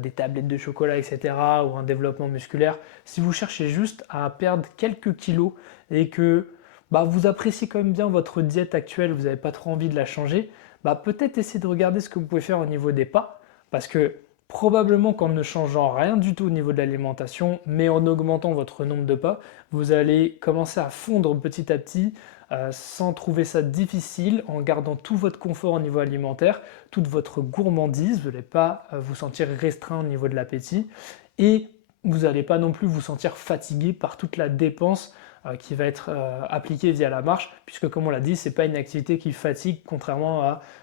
des tablettes de chocolat, etc. ou un développement musculaire. Si vous cherchez juste à perdre quelques kilos et que bah, vous appréciez quand même bien votre diète actuelle, vous n'avez pas trop envie de la changer, bah, peut-être essayer de regarder ce que vous pouvez faire au niveau des pas, parce que probablement qu'en ne changeant rien du tout au niveau de l'alimentation, mais en augmentant votre nombre de pas, vous allez commencer à fondre petit à petit, sans trouver ça difficile, en gardant tout votre confort au niveau alimentaire, toute votre gourmandise, vous n'allez pas vous sentir restreint au niveau de l'appétit, et vous n'allez pas non plus vous sentir fatigué par toute la dépense qui va être appliquée via la marche, puisque comme on l'a dit, c'est pas une activité qui fatigue, contrairement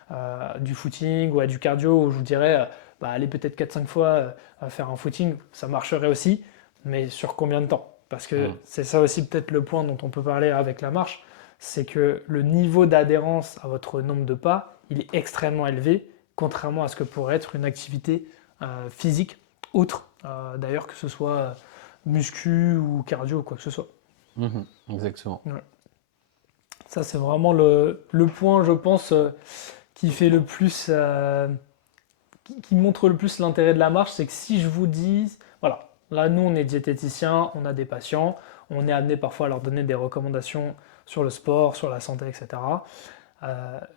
à du footing ou à du cardio, où je vous dirais, bah, aller peut-être 4-5 fois faire un footing, ça marcherait aussi, mais sur combien de temps? Parce que Mm. c'est ça aussi peut-être le point dont on peut parler avec la marche, c'est que le niveau d'adhérence à votre nombre de pas, il est extrêmement élevé, contrairement à ce que pourrait être une activité physique autre, d'ailleurs que ce soit muscu ou cardio ou quoi que ce soit. Mhm. Exactement. Ouais. Ça, c'est vraiment le point, je pense, qui fait le plus, qui montre le plus l'intérêt de la marche, c'est que si je vous dis, voilà, là, nous, on est diététicien, on a des patients, on est amené parfois à leur donner des recommandations sur le sport, sur la santé, etc.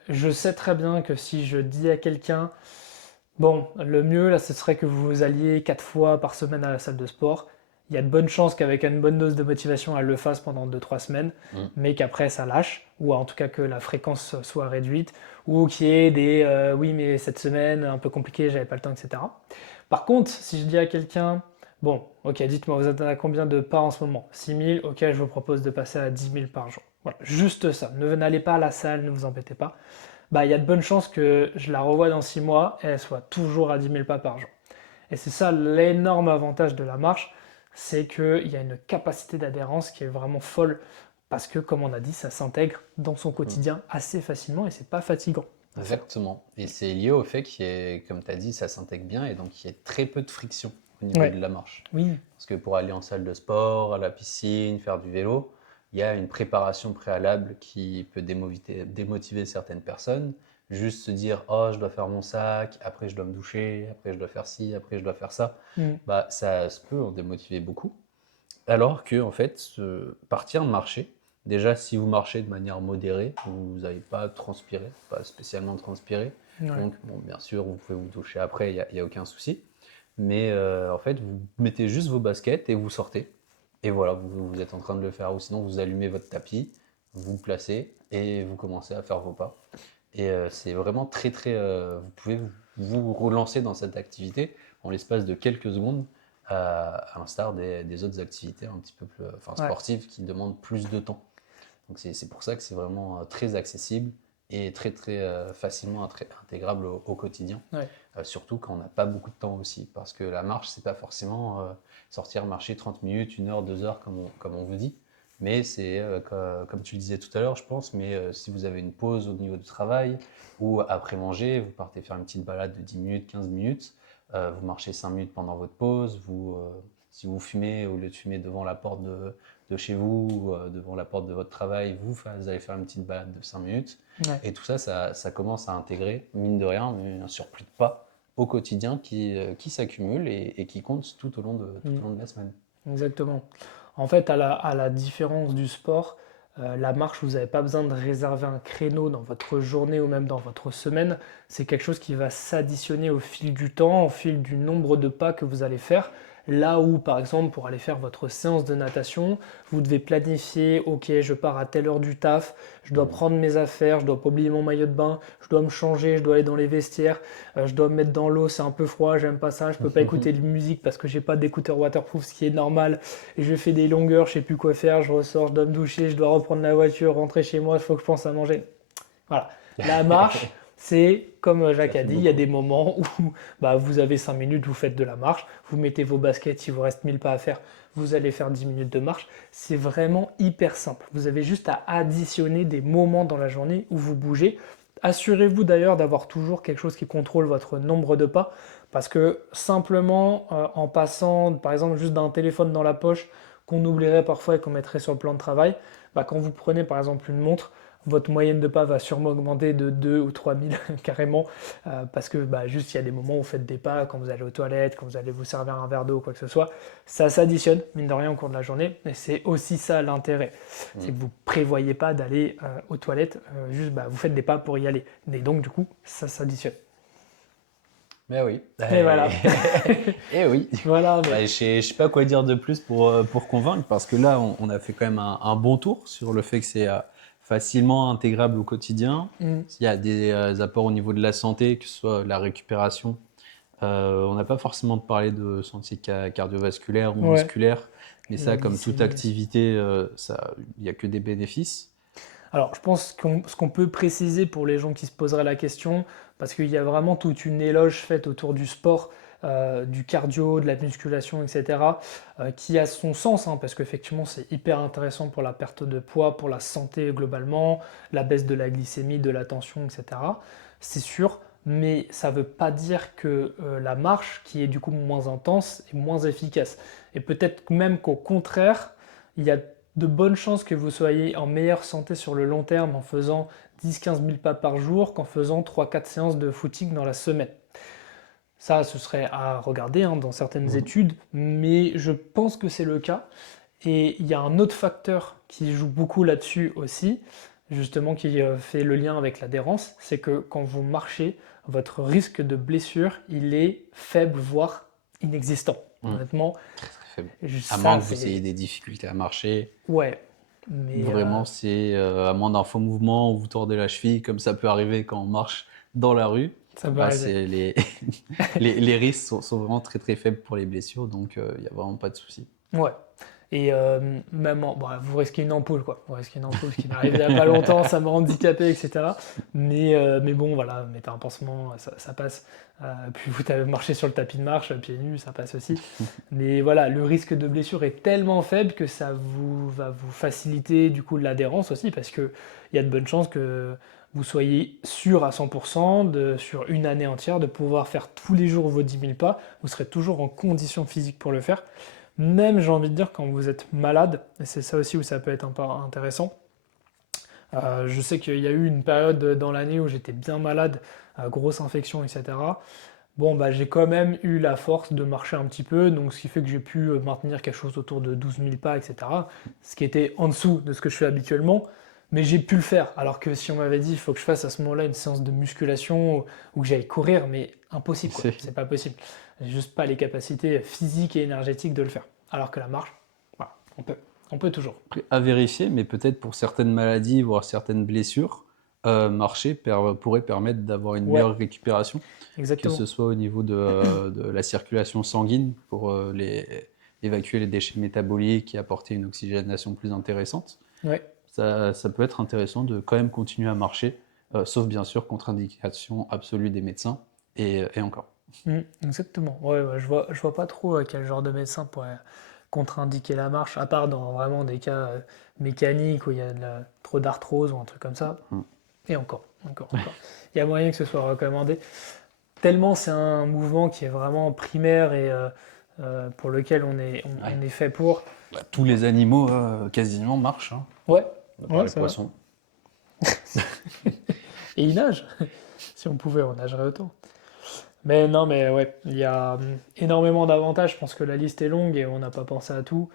Je sais très bien que si je dis à quelqu'un, bon, le mieux, là, ce serait que vous alliez 4 fois par semaine à la salle de sport. Il y a de bonnes chances qu'avec une bonne dose de motivation, elle le fasse pendant 2-3 semaines, Mm. mais qu'après, ça lâche, ou en tout cas que la fréquence soit réduite, ou qu'il y ait des oui, mais cette semaine, un peu compliqué, j'avais pas le temps, etc. Par contre, si je dis à quelqu'un, bon, ok, dites-moi, vous êtes à combien de pas en ce moment? 6 000, ok, je vous propose de passer à 10 000 par jour. Voilà, juste ça. N'allez pas à la salle, ne vous embêtez pas. Bah, il y a de bonnes chances que je la revoie dans 6 mois et elle soit toujours à 10 000 pas par jour. Et c'est ça l'énorme avantage de la marche, c'est qu'il y a une capacité d'adhérence qui est vraiment folle parce que, comme on a dit, ça s'intègre dans son Mm. quotidien assez facilement et c'est pas fatigant à faire. Exactement. Et c'est lié au fait qu'il y ait, comme tu as dit, ça s'intègre bien et donc il y ait très peu de friction au niveau Ouais, de la marche. oui, Parce que pour aller en salle de sport, à la piscine, faire du vélo, il y a une préparation préalable qui peut démotiver certaines personnes. Juste se dire, oh, je dois faire mon sac, après je dois me doucher, après je dois faire ci, après je dois faire ça, mm, bah, ça se peut en démotiver beaucoup. Alors que, en fait, partir marcher, déjà si vous marchez de manière modérée, vous n'allez pas transpirer, pas spécialement transpirer. ouais, Donc, bon, bien sûr, vous pouvez vous doucher après, il y a aucun souci. Mais en fait, vous mettez juste vos baskets et vous sortez. Et voilà, vous êtes en train de le faire. Ou sinon, vous allumez votre tapis, vous le placez et vous commencez à faire vos pas. Et c'est vraiment très, très. Vous pouvez vous relancer dans cette activité en l'espace de quelques secondes, à l'instar des autres activités un petit peu plus, enfin, ouais, sportives qui demandent plus de temps. Donc c'est pour ça que c'est vraiment très accessible et très, très facilement intégrable au quotidien. ouais. Surtout quand on n'a pas beaucoup de temps aussi. Parce que la marche, c'est pas forcément sortir marcher 30 minutes, 1 heure, 2 heures comme on vous dit. Mais c'est, comme tu le disais tout à l'heure, je pense, mais si vous avez une pause au niveau du travail ou après manger, vous partez faire une petite balade de 10 minutes, 15 minutes, vous marchez 5 minutes pendant votre pause, si vous fumez, au lieu de fumer devant la porte de chez vous, ou, devant la porte de votre travail, vous allez faire une petite balade de 5 minutes. Ouais. Et tout ça, ça commence à intégrer, mine de rien, mais un surplus de pas au quotidien qui s'accumule et qui compte tout Mm. au long de la semaine. Exactement. En fait, à la différence du sport, la marche, vous n'avez pas besoin de réserver un créneau dans votre journée ou même dans votre semaine. C'est quelque chose qui va s'additionner au fil du temps, au fil du nombre de pas que vous allez faire. Là où, par exemple, pour aller faire votre séance de natation, vous devez planifier, ok, je pars à telle heure du taf, je dois Mm. prendre mes affaires, je dois pas oublier mon maillot de bain, je dois me changer, je dois aller dans les vestiaires, je dois me mettre dans l'eau, c'est un peu froid, j'aime pas ça, je peux pas écouter de musique parce que j'ai pas d'écouteur waterproof, ce qui est normal. Et je fais des longueurs, je sais plus quoi faire, je ressors, je dois me doucher, je dois reprendre la voiture, rentrer chez moi, il faut que je pense à manger. Voilà. La marche, c'est comme Ça Jacques a fait dit, il y a beaucoup. des moments où bah, vous avez 5 minutes, vous faites de la marche, vous mettez vos baskets, il vous reste 1000 pas à faire, vous allez faire 10 minutes de marche. C'est vraiment hyper simple. Vous avez juste à additionner des moments dans la journée où vous bougez. Assurez-vous d'ailleurs d'avoir toujours quelque chose qui contrôle votre nombre de pas, parce que simplement en passant, par exemple, juste d'un téléphone dans la poche, qu'on oublierait parfois et qu'on mettrait sur le plan de travail, bah, quand vous prenez par exemple une montre, votre moyenne de pas va sûrement augmenter de 2 ou 3 000 carrément, parce que bah, juste il y a des moments où vous faites des pas, quand vous allez aux toilettes, quand vous allez vous servir un verre d'eau ou quoi que ce soit, ça s'additionne, mine de rien, au cours de la journée, et c'est aussi ça l'intérêt. C'est Mm. que vous prévoyez pas d'aller aux toilettes, juste bah, vous faites des pas pour y aller. Et donc du coup, ça s'additionne. Mais oui. Et voilà. Et oui. Voilà, Bah, mais je sais pas quoi dire de plus pour convaincre, parce que là, on a fait quand même un bon tour sur le fait que c'est facilement intégrable au quotidien. mm, Il y a des apports au niveau de la santé, que ce soit la récupération, On n'a pas forcément parlé de sentier cardiovasculaire ou Ouais, musculaire, mais la ça, comme toute glycémie aussi. activité, il n'y a que des bénéfices. Alors, je pense ce qu'on peut préciser pour les gens qui se poseraient la question, parce qu'il y a vraiment toute une éloge faite autour du sport, du cardio, de la musculation, etc., qui a son sens, hein, parce qu'effectivement, c'est hyper intéressant pour la perte de poids, pour la santé globalement, la baisse de la glycémie, de la tension, etc. C'est sûr, mais ça ne veut pas dire que la marche, qui est du coup moins intense, est moins efficace. Et peut-être même qu'au contraire, il y a de bonnes chances que vous soyez en meilleure santé sur le long terme en faisant 10-15 000 pas par jour qu'en faisant 3-4 séances de footing dans la semaine. Ça, ce serait à regarder hein, dans certaines Mhm. études, mais je pense que c'est le cas. Et il y a un autre facteur qui joue beaucoup là-dessus aussi, justement qui fait le lien avec l'adhérence, c'est que quand vous marchez, votre risque de blessure, il est faible, voire inexistant. Mm. Honnêtement, Très très faible. À moins ça que vous ayez c'est... des difficultés à marcher, Ouais, mais vraiment, c'est à moins d'un faux mouvement où vous tordez la cheville, comme ça peut arriver quand on marche dans la rue. ça peut Bah, arriver. c'est les, les risques sont vraiment très très faibles pour les blessures, donc il n'y a vraiment pas de souci. Ouais. Et même, bon, vous risquez une ampoule, quoi. Vous risquez une ampoule, ce qui m'est arrivé il n'y a pas longtemps, ça m'a handicapé, etc. Mais bon, voilà, mettez un pansement, ça passe. Puis vous avez marché sur le tapis de marche, pieds nus, ça passe aussi. Mais voilà, le risque de blessure est tellement faible que ça va vous faciliter du coup l'adhérence aussi, parce qu'il y a de bonnes chances que vous soyez sûr à 100% sur une année entière de pouvoir faire tous les jours vos 10 000 pas. Vous serez toujours en condition physique pour le faire. Même, j'ai envie de dire, quand vous êtes malade, et c'est ça aussi où ça peut être un peu intéressant. Je sais qu'il y a eu une période dans l'année où j'étais bien malade, grosse infection, etc. Bon, bah, j'ai quand même eu la force de marcher un petit peu, donc ce qui fait que j'ai pu maintenir quelque chose autour de 12 000 pas, etc. Ce qui était en dessous de ce que je fais habituellement, mais j'ai pu le faire. Alors que si on m'avait dit, il faut que je fasse à ce moment-là une séance de musculation ou que j'aille courir, mais impossible quoi, C'est c'est pas possible. J'ai juste pas les capacités physiques et énergétiques de le faire. Alors que la marche, voilà, on peut toujours. à vérifier, mais peut-être pour certaines maladies, voire certaines blessures, marcher pourrait permettre d'avoir une Ouais, meilleure récupération, que ce exactement. soit au niveau de la circulation sanguine pour évacuer les déchets métaboliques et apporter une oxygénation plus intéressante. Ouais. Ça peut être intéressant de quand même continuer à marcher, sauf bien sûr contre-indication absolue des médecins, et encore. Exactement. Ouais, ouais, je vois pas trop quel genre de médecin pourrait contre-indiquer la marche, à part dans vraiment des cas mécaniques où il y a trop d'arthrose ou un truc comme ça. Mm. Et encore. Il y a moyen que ce soit recommandé. Tellement c'est un mouvement qui est vraiment primaire et pour lequel Ouais. on est fait pour. Bah, tous les animaux quasiment marchent, hein, Ouais, à part ouais, les c'est vrai. poissons. Et ils nagent. Si on pouvait, on nagerait autant. Mais non, mais ouais, il y a énormément d'avantages. Je pense que la liste est longue et on n'a pas pensé à tout.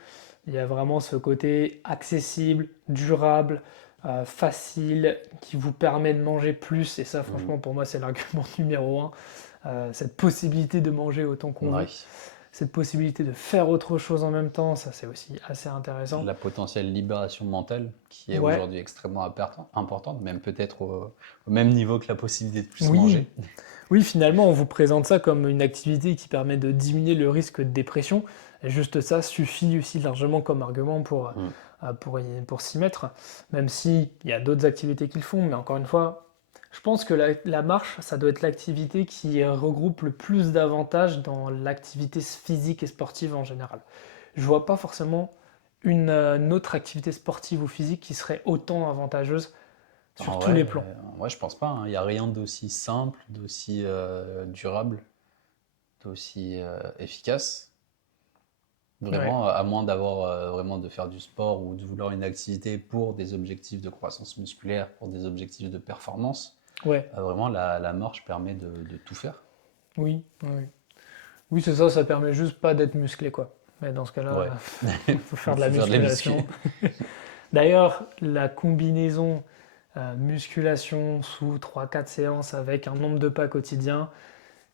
Il y a vraiment ce côté accessible, durable, facile, qui vous permet de manger plus. Et ça, Mm. franchement, pour moi, c'est l'argument numéro un. Cette possibilité de manger autant qu'on Ouais. veut, cette possibilité de faire autre chose en même temps, ça, c'est aussi assez intéressant. La potentielle libération mentale, qui est Ouais, aujourd'hui extrêmement importante, même peut-être au même niveau que la possibilité de plus oui, manger. oui, finalement, on vous présente ça comme une activité qui permet de diminuer le risque de dépression. Et juste ça suffit aussi largement comme argument Mm. pour s'y mettre, même s'il y a d'autres activités qui le font. Mais encore une fois, je pense que la marche, ça doit être l'activité qui regroupe le plus d'avantages dans l'activité physique et sportive en général. Je vois pas forcément une autre activité sportive ou physique qui serait autant avantageuse sur En tous vrai, les plans. je pense pas, hein. Il n'y a rien d'aussi simple, d'aussi durable, d'aussi efficace. Ouais, Vraiment, à moins d'avoir vraiment de faire du sport ou de vouloir une activité pour des objectifs de croissance musculaire, pour des objectifs de performance, ouais, vraiment la marche permet de tout faire. oui, oui. Oui, c'est ça, ça permet juste pas d'être musclé, quoi. Mais dans ce cas-là, Ouais, il faut faire de la faut faire de la muscu. musculation. D'ailleurs, la combinaison musculation sous 3-4 séances avec un nombre de pas quotidien,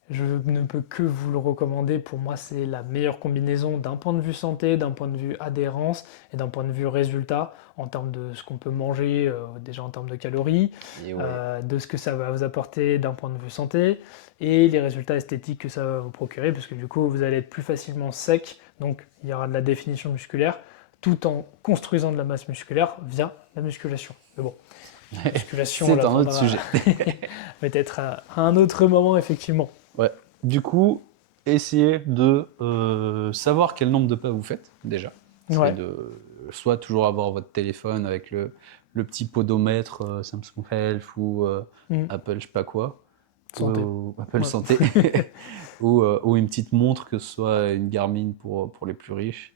Je ne peux que vous le recommander. Pour moi, c'est la meilleure combinaison d'un point de vue santé, d'un point de vue adhérence et d'un point de vue résultat en termes de ce qu'on peut manger, déjà en termes de calories, Et ouais. de ce que ça va vous apporter d'un point de vue santé et les résultats esthétiques que ça va vous procurer, parce que du coup, vous allez être plus facilement sec, donc il y aura de la définition musculaire, tout en construisant de la masse musculaire via la musculation. Mais bon, la musculation, on C'est la un autre prendra sujet. peut-être à un autre moment, effectivement. Ouais. Du coup, essayez de savoir quel nombre de pas vous faites déjà. Essayez Ouais. de soit toujours avoir votre téléphone avec le petit podomètre Samsung Health ou Mm. Apple je sais pas quoi, Santé. ou Apple Ouais. Santé, ou une petite montre, que ce soit une Garmin pour les plus riches,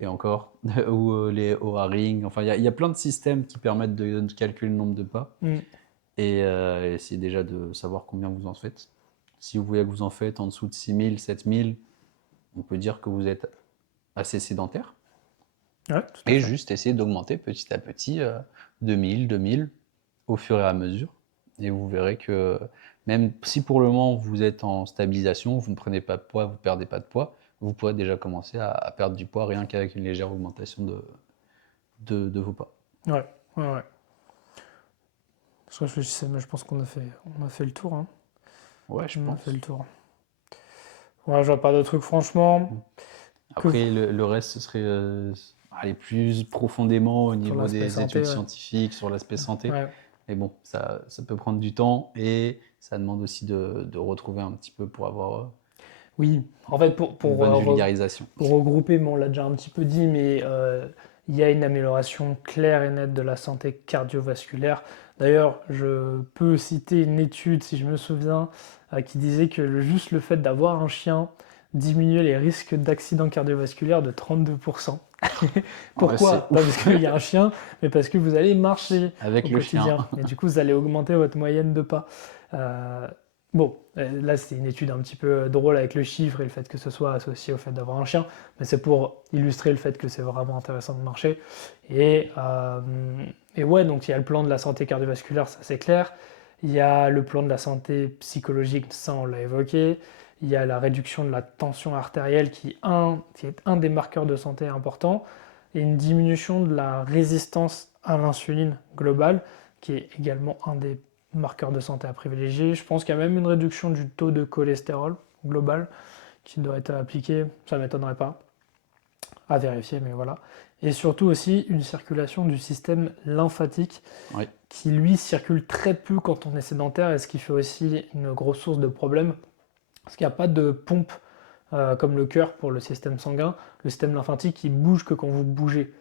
et encore, ou les Oura Ring. Enfin, il y a plein de systèmes qui permettent de calculer le nombre de pas. Mm. Et essayez déjà de savoir combien vous en faites. Si vous voyez que vous en faites en dessous de 6000, 7000, on peut dire que vous êtes assez sédentaire. Ouais, tout à Et fait. juste essayer d'augmenter petit à petit 2000, 2000 au fur et à mesure. Et vous verrez que même si pour le moment vous êtes en stabilisation, vous ne prenez pas de poids, vous ne perdez pas de poids, vous pourrez déjà commencer à perdre du poids rien qu'avec une légère augmentation de vos pas. Ouais, ouais, ouais. Je réfléchissais, mais je pense on a fait le tour, hein. Ouais, je On a fait le pense. tour. Ouais, je vois pas de trucs, franchement. Que Après, le reste, ce serait aller plus profondément au sur niveau l'aspect des santé, études ouais. scientifiques sur l'aspect santé. Ouais. Mais bon, ça peut prendre du temps et ça demande aussi de retrouver un petit peu pour avoir Oui, en fait, une bonne vulgarisation. pour regrouper, mais on l'a déjà un petit peu dit, mais il y a une amélioration claire et nette de la santé cardiovasculaire. D'ailleurs, je peux citer une étude, si je me souviens, qui disait que juste le fait d'avoir un chien diminuait les risques d'accident cardiovasculaire de 32%. Ouais, c'est Pourquoi? Pas parce ouf. qu'il y a un chien, mais parce que vous allez marcher au Avec le chien. quotidien. Et du coup, vous allez augmenter votre moyenne de pas. Euh, Bon, là c'est une étude un petit peu drôle avec le chiffre et le fait que ce soit associé au fait d'avoir un chien, mais c'est pour illustrer le fait que c'est vraiment intéressant de marcher. Et, euh, et ouais, donc il y a le plan de la santé cardiovasculaire, ça c'est clair. Il y a le plan de la santé psychologique, ça on l'a évoqué. Il y a la réduction de la tension artérielle qui est un des marqueurs de santé importants. Et une diminution de la résistance à l'insuline globale, qui est également un des marqueur de santé à privilégier. Je pense qu'il y a même une réduction du taux de cholestérol global qui doit être appliquée, ça ne m'étonnerait pas, à vérifier, mais voilà. Et surtout aussi une circulation du système lymphatique Oui. qui lui circule très peu quand on est sédentaire et ce qui fait aussi une grosse source de problèmes. Parce qu'il n'y a pas de pompe comme le cœur pour le système sanguin, le système lymphatique qui bouge que quand vous bougez.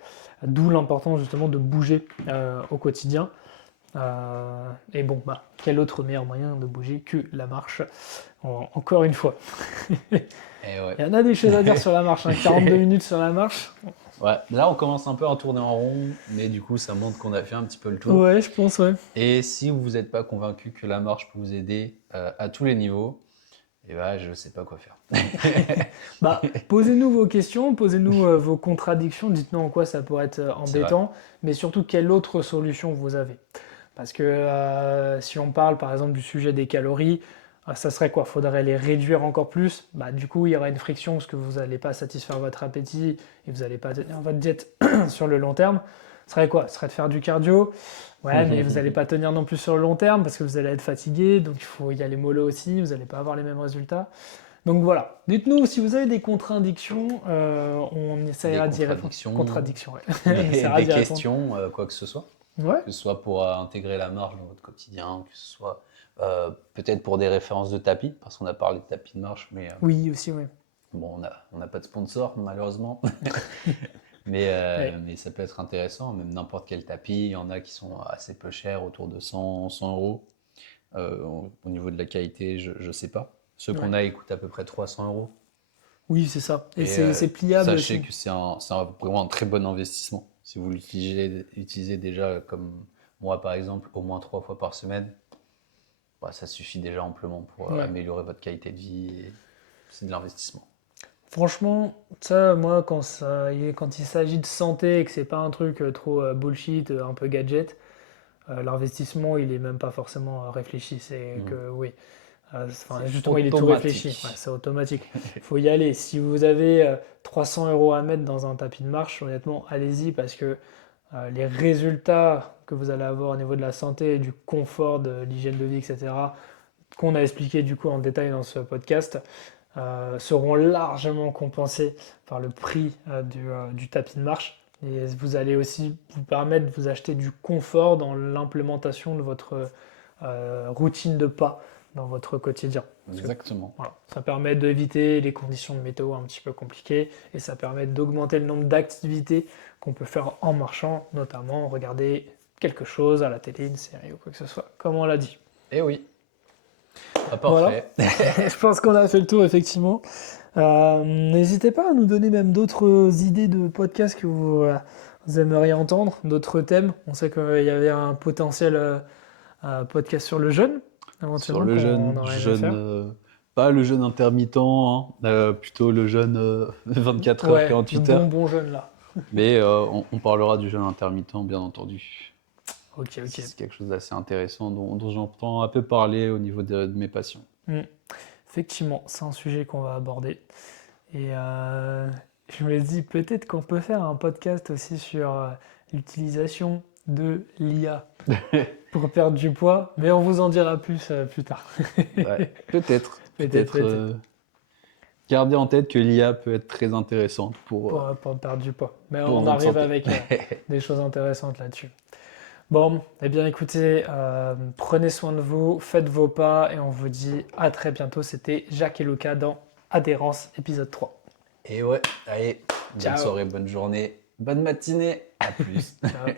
D'où l'importance justement de bouger au quotidien. Et bon, bah, quel autre meilleur moyen de bouger que la marche? Encore une fois. Et ouais. Il y en a des choses à dire sur la marche, hein. 42 minutes sur la marche. Ouais, là on commence un peu à tourner en rond, mais du coup ça montre qu'on a fait un petit peu le tour. Ouais, je pense, ouais. Et si vous n'êtes pas convaincu que la marche peut vous aider à tous les niveaux, et ben je sais pas quoi faire. Bah, posez-nous vos questions, posez-nous vos contradictions, dites-nous en quoi ça pourrait être C'est vrai. embêtant, mais surtout quelle autre solution vous avez. Parce que si on parle par exemple du sujet des calories, ça serait quoi? Faudrait les réduire encore plus. Bah, du coup, il y aura une friction parce que vous n'allez pas satisfaire votre appétit et vous n'allez pas tenir votre diète sur le long terme. Ce serait quoi? Ce serait de faire du cardio. Ouais, mais vous n'allez pas tenir non plus sur le long terme parce que vous allez être fatigué, donc il faut y aller mollo aussi, vous n'allez pas avoir les mêmes résultats. Donc voilà, dites-nous si vous avez des contradictions, on Des essaiera d'y répondre. contradictions, Contradictions, ouais. On essaiera des d'y répondre. questions, quoi que ce soit. Ouais, Que ce soit pour intégrer la marche dans votre quotidien, que ce soit peut-être pour des références de tapis, parce qu'on a parlé de tapis de marche, mais oui aussi, ouais. bon, on n'a pas de sponsor malheureusement. Ouais. Mais ça peut être intéressant, même n'importe quel tapis. Il y en a qui sont assez peu chers, autour de 100 euros. Au niveau de la qualité, je ne sais pas. Ceux qu'on Ouais. a, ils coûtent à peu près 300 euros. Oui, c'est ça. Et Et c'est pliable sachez aussi. que vraiment un très bon investissement. Si vous l'utilisez déjà comme moi par exemple, au moins 3 fois par semaine, bah, ça suffit déjà amplement pour Ouais. améliorer votre qualité de vie. Et c'est de l'investissement. Franchement, ça, moi, quand il s'agit de santé et que c'est pas un truc trop bullshit, un peu gadget, l'investissement, il est même pas forcément réfléchi. C'est Mhm. que oui. Enfin, C'est justement, il est tout automatique. réfléchi. Ouais, c'est automatique. Il faut y aller. Si vous avez 300 euros à mettre dans un tapis de marche, honnêtement, allez-y parce que les résultats que vous allez avoir au niveau de la santé, du confort, de l'hygiène de vie, etc., qu'on a expliqué du coup en détail dans ce podcast, seront largement compensés par le prix du tapis de marche. Et vous allez aussi vous permettre de vous acheter du confort dans l'implémentation de votre routine de pas dans votre quotidien. Parce que Exactement. voilà, ça permet d'éviter les conditions de météo un petit peu compliquées et ça permet d'augmenter le nombre d'activités qu'on peut faire en marchant, notamment regarder quelque chose à la télé, une série ou quoi que ce soit, comme on l'a dit. Eh oui, ah, Voilà, parfait. je pense qu'on a fait le tour effectivement. N'hésitez pas à nous donner même d'autres idées de podcasts que vous aimeriez entendre, d'autres thèmes. On sait qu'il y avait un potentiel podcast sur le jeûne, Sur éventuellement, le qu'on aurait aimé faire. pas le jeûne intermittent, hein, plutôt le jeûne 24 heures, Ouais, le 48 heures. bonbon jeûne là. Mais on parlera du jeûne intermittent, bien entendu. Ok, ok. C'est quelque chose d'assez intéressant dont j'entends un peu parler au niveau de mes patients. Effectivement, c'est un sujet qu'on va aborder. Et je me dis peut-être qu'on peut faire un podcast aussi sur l'utilisation de l'IA pour perdre du poids, mais on vous en dira plus tard. Ouais, peut-être. Peut-être. Gardez en tête que l'IA peut être très intéressante Pour perdre du poids. Mais pour on votre arrive santé. avec des choses intéressantes là-dessus. Bon, eh bien écoutez, prenez soin de vous, faites vos pas et on vous dit à très bientôt. C'était Jacques et Lucas dans Adhérence, épisode 3. Et ouais, allez, bonne Ciao. soirée, bonne journée, bonne matinée, à plus. Ciao.